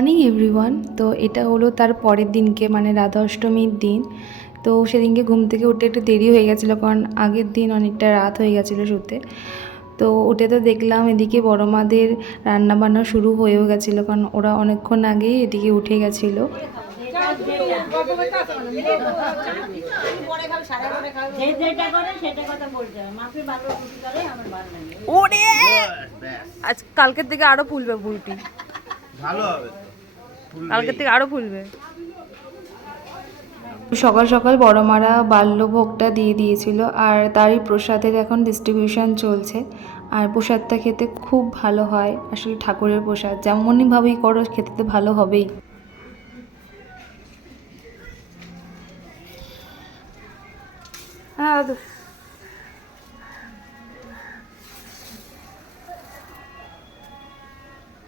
Morning everyone. তো এটা হলো তার পরের দিনকে মানে রাধা অষ্টমীর দিন। তো সেদিনকে ঘুম থেকে উঠে একটু দেরি হয়ে গেছিলো, কারণ আগের দিন অনেকটা রাত হয়ে গেছিলো শুতে। তো উঠে তো দেখলাম এদিকে বড় মাদের রান্নাবান্না শুরু হয়েও গেছিলো, কারণ ওরা অনেকক্ষণ আগেই এদিকে উঠে গেছিলো। ওরে আজ কালকের থেকে আরো ফুলবে ফুলটি, ভালো হবে, কালকের থেকে আরো ফুলবে। সকাল সকাল বড় মারা বাল্যভোগটা দিয়ে দিয়েছিল, আর তারই প্রসাদের এখন ডিস্ট্রিবিউশন চলছে। আর প্রসাদটা খেতে খুব ভালো হয়, আসলে ঠাকুরের প্রসাদ যেমনই ভাবেই করো খেতে তো ভালো হবেই।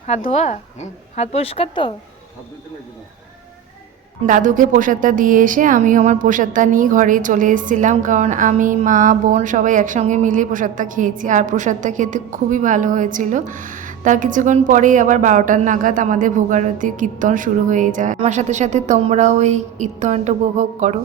হাত ধোয়া, হাত পরিষ্কার তো। দাদুকে প্রসাদটা দিয়ে এসে আমি আমার প্রসাদটা নিয়ে ঘরে চলে এসেছিলাম, কারণ আমি মা বোন সবাই একসঙ্গে মিলে প্রসাদটা খেয়েছি। আর প্রসাদটা খেতে খুবই ভালো হয়েছিল। তার কিছুক্ষণ পরেই আবার 12টার নাগাদ আমাদের ভোগারতির কীর্তন শুরু হয়ে যায়। আমার সাথে সাথে তোমরাও এই কীর্তনটা উপভোগ করো।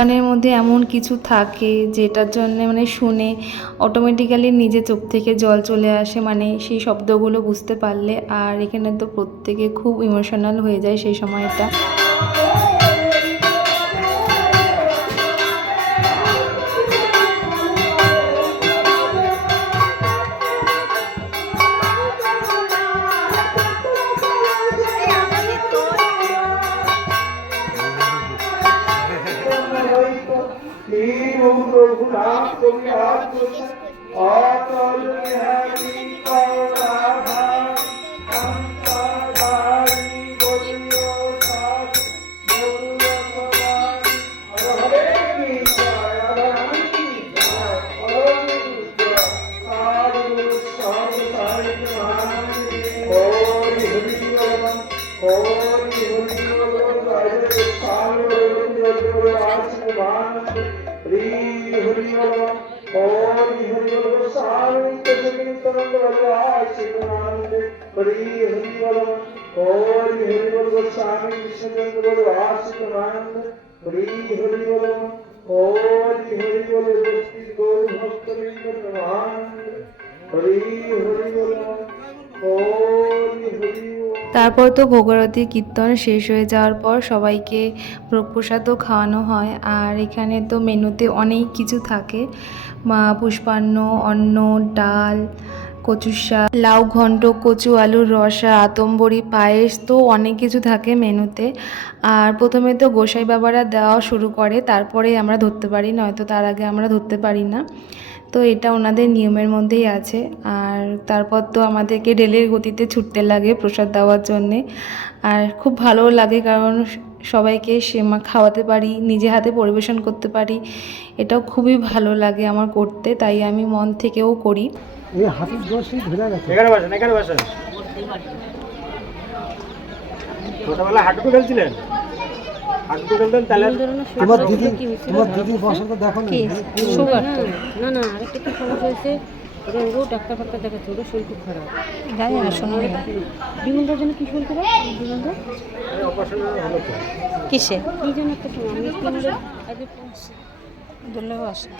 গানের মধ্যে এমন কিছু থাকে যেটার জন্য মানে শুনে অটোমেটিক্যালি নিজে চোখ থেকে জল চলে আসে, মানে সেই শব্দগুলো বুঝতে পারলে। আর এখানে তো প্রত্যেকে খুব ইমোশনাল হয়ে যায় সেই সময়টা। তারপর তো ভোগারতি কীর্তন শেষ হয়ে যাওয়ার পর সবাইকে প্রসাদও খাওয়ানো হয়। আর এখানে তো মেনুতে অনেক কিছু থাকে, পুষ্পান্ন, অন্ন, ডাল, কচুর শাক, লাউ ঘন্ট, কচু আলুর রসা, আতম্বরি, পায়েস, তো অনেক কিছু থাকে মেনুতে। আর প্রথমে তো গোসাই বাবারা দেওয়া শুরু করে, তারপরে আমরা ধরতে পারি, নয়তো তার আগে আমরা ধরতে পারি না। তো এটা ওনাদের নিয়মের মধ্যেই আছে। আর তারপর তো আমাদেরকে রেলের গতিতে ছুটতে লাগে প্রসাদ দেওয়ার জন্যে। আর খুব ভালো লাগে, কারণ সবাইকে সেমা খাওয়াতে পারি, নিজে হাতে পরিবেশন করতে পারি, এটাও খুবই ভালো লাগে আমার করতে, তাই আমি মন থেকেও করি। ছোটবেলা হাঁটু খেলছিলেন? তোমার দিদি বসাতে দেখো না সুগার তো না আরেকটা কি সমস্যা হয়েছে, ওটা ওরও ডাক্তার ফাক্তার দেখাচ্ছে, ওটা শরীর খুব খারাপ। জানি না শোনো বিমলদার জন্য কি শরীর খারাপ? বিমলদা কিসে এই জন্য একটা সময় আমি বললেও আসে।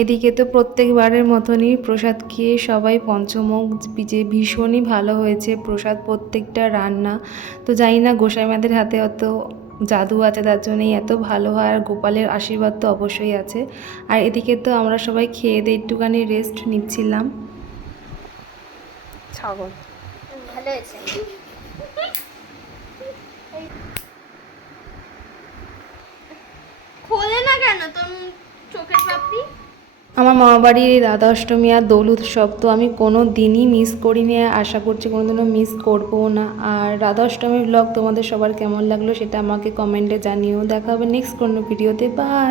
এদিকে তো প্রত্যেকবারের মতনই প্রসাদ খেয়ে সবাই পঞ্চমুখ যে ভীষণই ভালো হয়েছে প্রসাদ, প্রত্যেকটা রান্না। তো জানি না গোসাইমাদের হাতে অত জাদু আছে, তার জন্যই এত ভালো হয়, আর গোপালের আশীর্বাদ তো অবশ্যই আছে। আর এদিকে তো আমরা সবাই খেয়ে দিয়ে একটুখানি রেস্ট নিচ্ছিলাম। ছাগল ভালো হয়েছে। খোলে না কেন তোর চোখের পাপড়ি? আমার মামাবাড়ির এই রাধা অষ্টমী আর দোল উৎসব তো আমি কোনো দিনই মিস করিনি, আশা করছি কোনোদিনও মিস করবো না। আর রাধা অষ্টমীর ব্লগ তোমাদের সবার কেমন লাগলো সেটা আমাকে কমেন্টে জানিও। দেখা হবে নেক্সট কোনো ভিডিওতে। বাই।